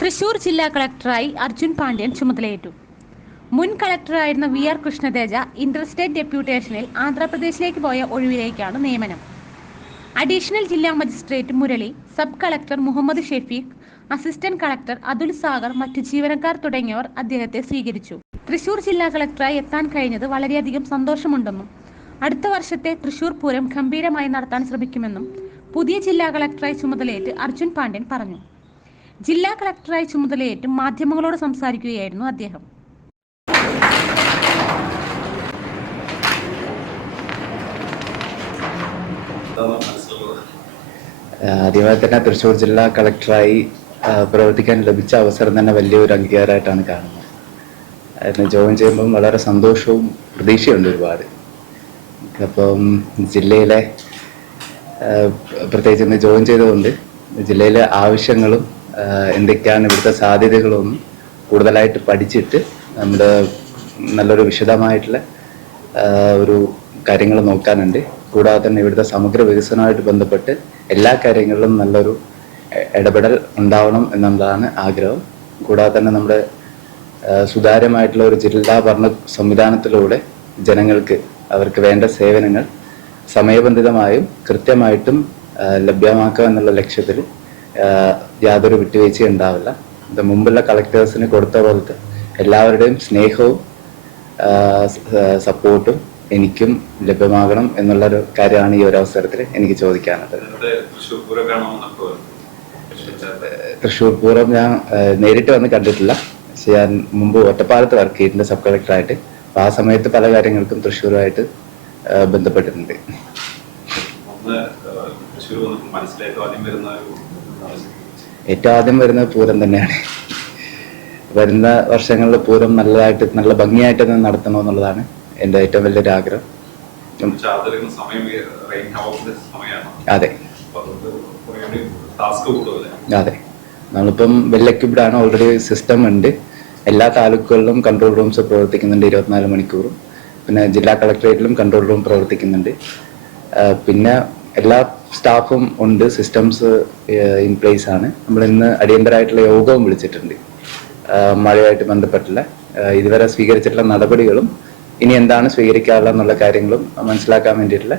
തൃശൂർ ജില്ലാ കളക്ടറായി അർജുൻ പാണ്ഡ്യൻ ചുമതലയേറ്റു. മുൻ കളക്ടറായിരുന്ന വി ആർ കൃഷ്ണതേജ ഇന്റർസ്റ്റേറ്റ് ഡെപ്യൂട്ടേഷനിൽ ആന്ധ്രാപ്രദേശിലേക്ക് പോയ ഒഴിവിലേക്കാണ് നിയമനം. അഡീഷണൽ ജില്ലാ magistrate Murali sub collector Muhammad Shafeeq assistant collector Athul Sagar മറ്റു ജീവനക്കാർ തുടങ്ങിയവർ അദ്ദേഹത്തെ സ്വീകരിച്ചു. തൃശൂർ ജില്ലാ കളക്ടറായി എത്താൻ കഴിഞ്ഞത് വളരെയധികം സന്തോഷമുണ്ടെന്നും അടുത്ത വർഷത്തെ തൃശൂർ പൂരം ഗംഭീരമായി നടത്താൻ ശ്രമിക്കുമെന്നും പുതിയ ജില്ലാ കളക്ടറായി ചുമതലയേറ്റ് അർജുൻ പാണ്ഡ്യൻ പറഞ്ഞു. ജില്ലാ കളക്ടറായി ചുമതലയേറ്റ് മാധ്യമങ്ങളോട് സംസാരിക്കുകയായിരുന്നു അദ്ദേഹം. ആദ്യമായി തന്നെ തൃശ്ശൂർ ജില്ലാ കളക്ടറായി പ്രവർത്തിക്കാൻ ലഭിച്ച അവസരം തന്നെ വലിയൊരു അംഗീകാരമായിട്ടാണ് കാണുന്നത്. അതിന് ജോയിൻ ചെയ്യുമ്പം വളരെ സന്തോഷവും പ്രതീക്ഷയുണ്ട് ഒരുപാട്. അപ്പം ജില്ലയിലെ പ്രത്യേകിച്ച് ഇന്ന് ജോയിൻ ചെയ്തുകൊണ്ട് ജില്ലയിലെ ആവശ്യങ്ങളും എന്തൊക്കെയാണ് ഇവിടുത്തെ സാധ്യതകളൊന്നും കൂടുതലായിട്ട് പഠിച്ചിട്ട് നമ്മുടെ നല്ലൊരു വിശദമായിട്ടുള്ള ഒരു കാര്യങ്ങൾ നോക്കാനുണ്ട്. കൂടാതെ തന്നെ ഇവിടുത്തെ സമഗ്ര വികസനവുമായിട്ട് ബന്ധപ്പെട്ട് എല്ലാ കാര്യങ്ങളിലും നല്ലൊരു ഇടപെടൽ ഉണ്ടാവണം എന്നുള്ളതാണ് ആഗ്രഹം. കൂടാതെ തന്നെ നമ്മുടെ സുതാര്യമായിട്ടുള്ള ഒരു ജില്ലാ ഭരണ സംവിധാനത്തിലൂടെ ജനങ്ങൾക്ക് അവർക്ക് വേണ്ട സേവനങ്ങൾ സമയബന്ധിതമായും കൃത്യമായിട്ടും ലഭ്യമാക്കുക എന്നുള്ള ലക്ഷ്യത്തിൽ യാതൊരു വിട്ടുവീഴ്ചയും ഉണ്ടാവില്ല. ഇത് മുമ്പുള്ള കളക്ടേഴ്സിന് കൊടുത്ത പോലത്തെ എല്ലാവരുടെയും സ്നേഹവും സപ്പോർട്ടും എനിക്കും ലഭ്യമാകണം എന്നുള്ളൊരു കാര്യമാണ് ഈ ഒരു അവസരത്തിൽ എനിക്ക് ചോദിക്കാനുള്ളത്. തൃശ്ശൂർ പൂരം ഞാൻ നേരിട്ട് വന്ന് കണ്ടിട്ടില്ല. പക്ഷെ ഞാൻ മുമ്പ് ഒറ്റപ്പാലത്ത് വർക്ക് ചെയ്തിട്ടുണ്ട് സബ് കളക്ടറായിട്ട് അപ്പോൾ ആ സമയത്ത് പല കാര്യങ്ങൾക്കും തൃശ്ശൂരുമായിട്ട് ബന്ധപ്പെട്ടിട്ടുണ്ട്. തൃശ്ശൂർ ആദ്യം വരുന്ന ഒരു ഏറ്റവും ആദ്യം വരുന്നത് പൂരം തന്നെയാണ്. വരുന്ന വർഷങ്ങളിൽ പൂരം നല്ലതായിട്ട് നല്ല ഭംഗിയായിട്ട് തന്നെ നടത്തണമെന്നുള്ളതാണ് എന്റെ ഏറ്റവും വലിയൊരു ആഗ്രഹം. അതെ. അതെ. നമ്മളിപ്പം വെൽ ഓൾറെഡി സിസ്റ്റം ഉണ്ട്. എല്ലാ താലൂക്കുകളിലും കൺട്രോൾ റൂംസ് പ്രവർത്തിക്കുന്നുണ്ട് ഇരുപത്തിനാല് മണിക്കൂറും. പിന്നെ ജില്ലാ കളക്ടറേറ്റിലും കൺട്രോൾ റൂം പ്രവർത്തിക്കുന്നുണ്ട്. പിന്നെ എല്ലാ സ്റ്റാഫും ഉണ്ട് സിസ്റ്റംസ് ഇൻ പ്ലേസ് ആണ്. നമ്മൾ ഇന്ന് അടിയന്തരമായിട്ടുള്ള യോഗവും വിളിച്ചിട്ടുണ്ട്. മഴയായിട്ട് ബന്ധപ്പെട്ടുള്ള ഇതുവരെ സ്വീകരിച്ചിട്ടുള്ള നടപടികളും ഇനി എന്താണ് സ്വീകരിക്കാനുള്ള എന്നുള്ള കാര്യങ്ങളും മനസ്സിലാക്കാൻ വേണ്ടിയിട്ടുള്ള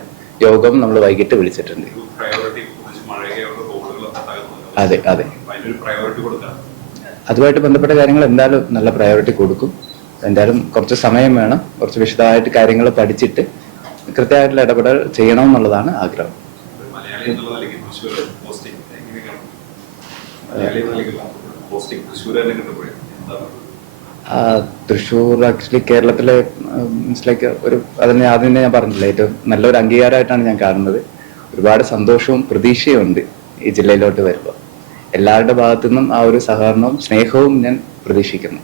യോഗം നമ്മൾ വൈകിട്ട് വിളിച്ചിട്ടുണ്ട്. അതെ അതെ. അതുമായിട്ട് ബന്ധപ്പെട്ട കാര്യങ്ങൾ എന്തായാലും നല്ല പ്രയോറിറ്റി കൊടുക്കും. എന്തായാലും കുറച്ച് സമയം വേണം. കുറച്ച് വിശദമായിട്ട് കാര്യങ്ങൾ പഠിച്ചിട്ട് കൃത്യമായിട്ടുള്ള ഇടപെടൽ ചെയ്യണമെന്നുള്ളതാണ് ആഗ്രഹം. തൃശ്ശൂർ ആക്ച്വലി കേരളത്തിലെ മീൻസ് ലൈക്ക് ഒരു അതിന് ആദ്യം തന്നെ ഞാൻ പറഞ്ഞില്ല ഏറ്റവും നല്ലൊരു അംഗീകാരമായിട്ടാണ് ഞാൻ കാണുന്നത്. ഒരുപാട് സന്തോഷവും പ്രതീക്ഷയും ഉണ്ട് ഈ ജില്ലയിലോട്ട് വരുമ്പോൾ. എല്ലാവരുടെ ഭാഗത്തു നിന്നും ആ ഒരു സഹകരണവും സ്നേഹവും ഞാൻ പ്രതീക്ഷിക്കുന്നു.